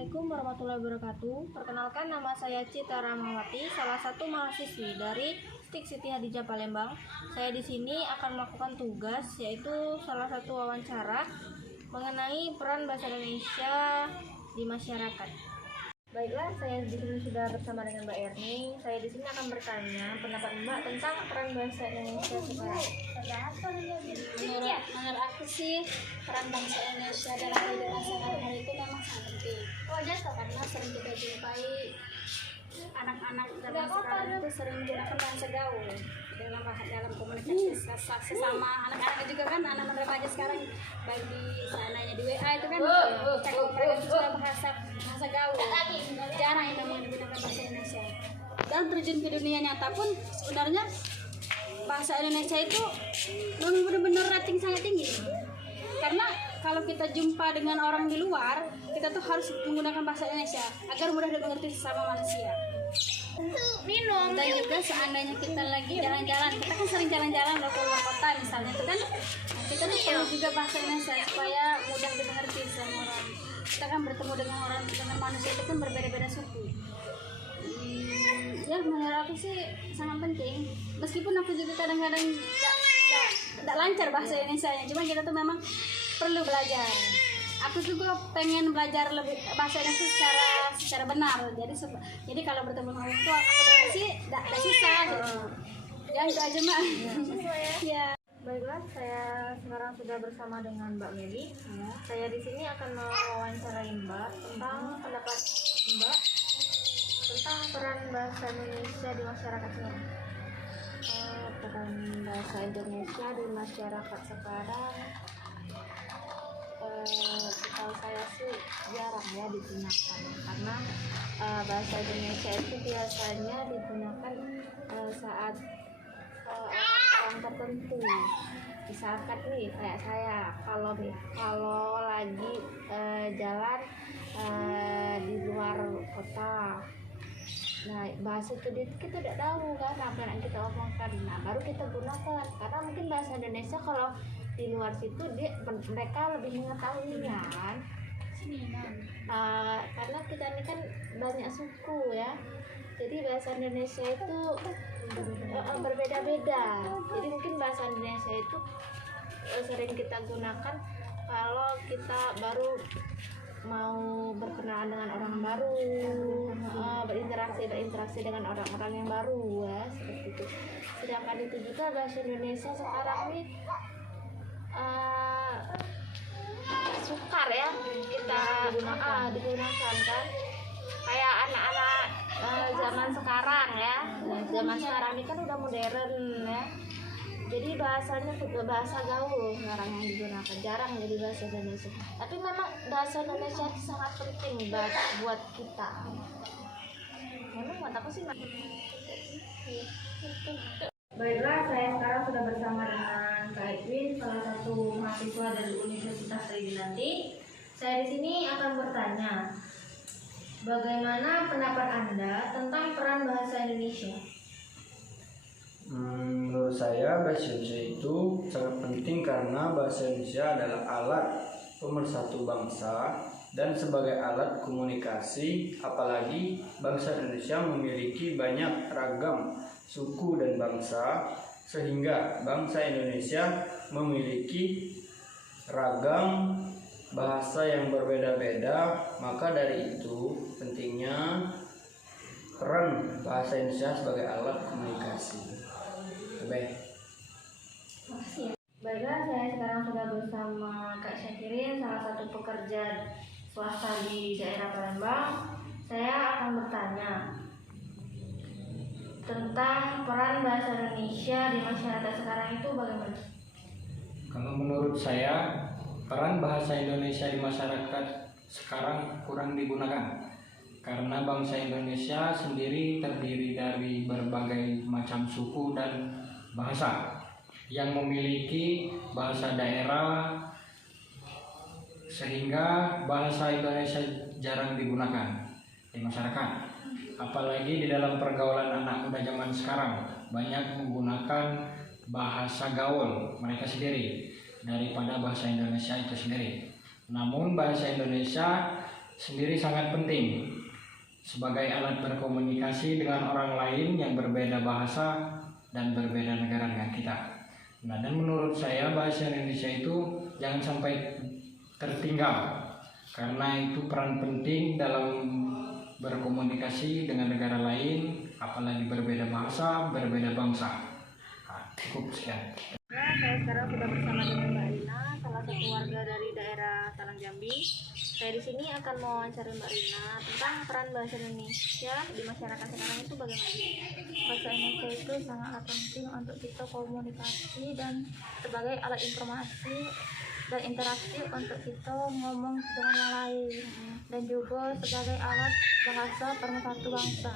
Assalamualaikum warahmatullahi wabarakatuh. Perkenalkan, nama saya Cita Ramawati, salah satu mahasiswi dari Stik Siti Hadijah Palembang. Saya di sini akan melakukan tugas, yaitu salah satu wawancara mengenai peran bahasa Indonesia di masyarakat. Baiklah, saya di sini sudah bersama dengan Mbak Erni. Saya di sini akan bertanya pendapat Mbak tentang peran bahasa Indonesia sekarang. Menurut aku sih peran bangsa Indonesia dalam kehidupan sehari-hari itu memang sangat penting. Karena sering kita jumpai anak-anak zaman sekarang itu sering menggunakan bahasa gaul dalam komunikasi sesama anak-anak juga kan, anak-anak remaja sekarang baik di sananya di WA itu kan mereka itu sudah bahasa gaul, jarang yang menggunakan bahasa Indonesia. Dan terjun ke dunia nyata pun sebenarnya bahasa Indonesia itu memang benar-benar rating sangat tinggi. Karena kalau kita jumpa dengan orang di luar, kita tuh harus menggunakan bahasa Indonesia agar mudah dimengerti sesama manusia. Dan juga seandainya kita lagi jalan-jalan, kita kan sering jalan-jalan ke luar kota misalnya, itu kan kita tuh perlu juga bahasa Indonesia supaya mudah dimengerti sama orang. Kita kan bertemu dengan manusia itu kan berbeda-beda suku. Ya menurut aku sih sangat penting. Meskipun aku juga kadang-kadang tidak lancar bahasa Indonesia-nya, cuma kita tuh memang perlu belajar. Aku juga pengen belajar lebih bahasa Indonesia secara benar. Jadi kalau bertemu dengan orang tua aku sih tidak susah. Ya itu aja Mbak. Ya. Baiklah, saya sekarang sudah bersama dengan Mbak Meli. Saya di sini akan mewawancarai Mbak tentang pendapat Mbak tentang peran bahasa Indonesia di masyarakat sekarang. Peran bahasa Indonesia di masyarakat sekarang, setahu saya sih jarang ya digunakan, karena bahasa Indonesia itu biasanya digunakan saat orang tertentu. Misalkan nih kayak saya, kalau lagi jalan di luar kota, nah bahasa itu kita tidak tahu kan apa yang kita omongkan, nah baru kita gunakan, karena mungkin bahasa Indonesia kalau di luar situ mereka lebih mengetahuinya kan. Karena kita ini kan banyak suku ya, jadi bahasa Indonesia itu berbeda-beda. Jadi mungkin bahasa Indonesia itu sering kita gunakan kalau kita baru mau berkenalan dengan orang baru, berinteraksi dengan orang-orang yang baru ya, seperti itu. Sedangkan itu juga bahasa Indonesia sekarang ini sukar ya kita digunakan kan, kayak anak-anak zaman sekarang ya. Zaman sekarang ini kan udah modern ya, jadi bahasanya bahasa gaul sekarang yang digunakan, jarang jadi bahasa Indonesia. Tapi memang bahasa Indonesia itu sangat penting buat kita. Memang buat apa sih? Baiklah, saya sekarang sudah bersama dengan Kak Edwin, salah satu mahasiswa dari Universitas Tridinanti. Saya di sini akan bertanya, bagaimana pendapat Anda tentang peran bahasa Indonesia? Menurut saya bahasa Indonesia itu sangat penting karena bahasa Indonesia adalah alat pemersatu bangsa dan sebagai alat komunikasi, apalagi bangsa Indonesia memiliki banyak ragam suku dan bangsa, sehingga bangsa Indonesia memiliki ragam bahasa yang berbeda-beda. Maka dari itu pentingnya peran bahasa Indonesia sebagai alat komunikasi. Baiklah, saya sekarang sudah bersama Kak Syakirin, salah satu pekerja swasta di daerah Palembang. Saya akan bertanya tentang peran bahasa Indonesia di masyarakat sekarang itu bagaimana? Kalau menurut saya, peran bahasa Indonesia di masyarakat sekarang kurang digunakan, karena bangsa Indonesia sendiri terdiri dari berbagai macam suku dan bahasa yang memiliki bahasa daerah, sehingga bahasa Indonesia jarang digunakan di masyarakat. Apalagi di dalam pergaulan anak muda zaman sekarang, banyak menggunakan bahasa gaul mereka sendiri daripada bahasa Indonesia itu sendiri. Namun bahasa Indonesia sendiri sangat penting sebagai alat berkomunikasi dengan orang lain yang berbeda bahasa dan berbeda negara dengan kita. Nah, dan menurut saya bahasa Indonesia itu jangan sampai tertinggal karena itu peran penting dalam berkomunikasi dengan negara lain, apalagi berbeda bahasa, berbeda bangsa. Nah, cukup sekian. Ya, saya sekarang sudah bersama dengan Mbak Rina, salah satu warga dari daerah Talang Jambi. Saya di sini akan mewawancari Mbak Rina tentang peran bahasa Indonesia di masyarakat sekarang itu bagaimana. Bahasa Indonesia itu sangat penting untuk kita komunikasi dan sebagai alat informasi dan interaksi untuk kita ngomong dengan yang lain, dan juga sebagai alat bahasa pemersatu bangsa.